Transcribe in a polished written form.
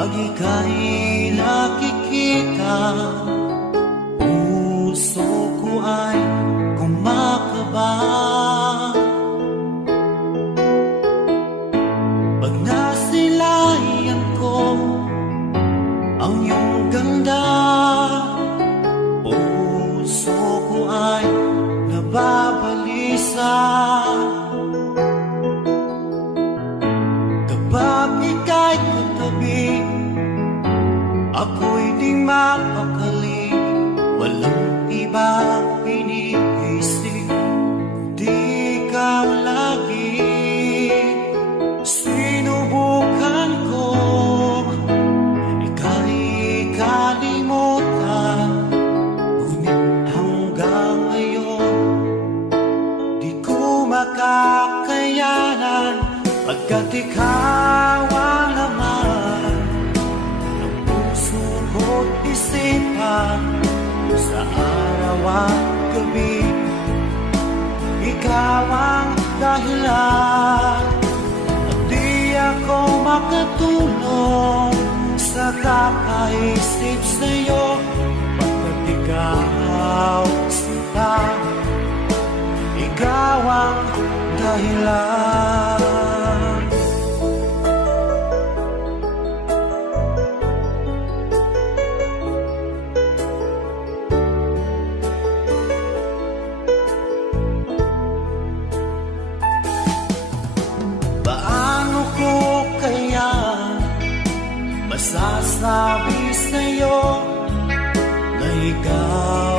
Pag ika'y nakikita, puso ko ay kumakaba. Pag nasilayan ko ang iyong ganda, puso ko ay nababalisa. Kapag ika'y katabi, ako'y di mapakali. Walang ibang iniisip, di ikaw lagi. Sinubukan ko ika'y kalimutan, ngunit hanggang ngayon di ko makakayanan. Pagkat ikaw ang laman ng puso ko't isipan, sa araw at gabi, ikaw ang dahilan. At di ako makatulong sa kakaisip sa'yo, pagkat ikaw sinta, ikaw ang dahilan. Paano ko kaya masasabi sa'yo na ikaw